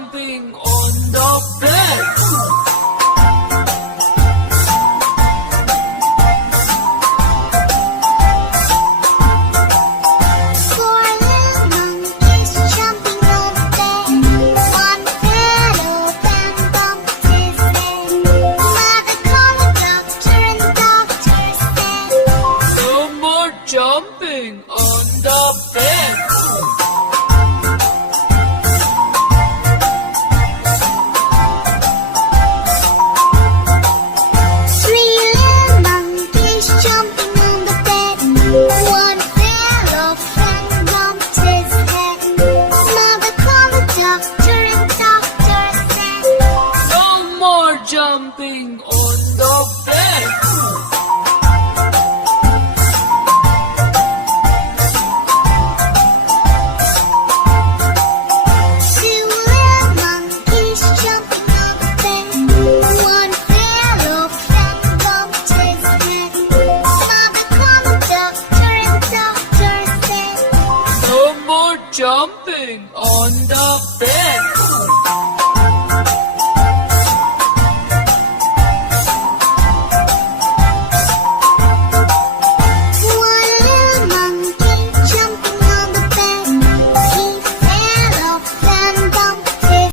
jumping on the bed. Four little monkeys jumping on the bed. One fell off and bumped his head. Mother called the doctor and the doctor said, No more jumping on the bed. Three little monkeys jumping on the bed. One fell off and bumped his head. Mother called the doctor and the doctor said, No more jumping on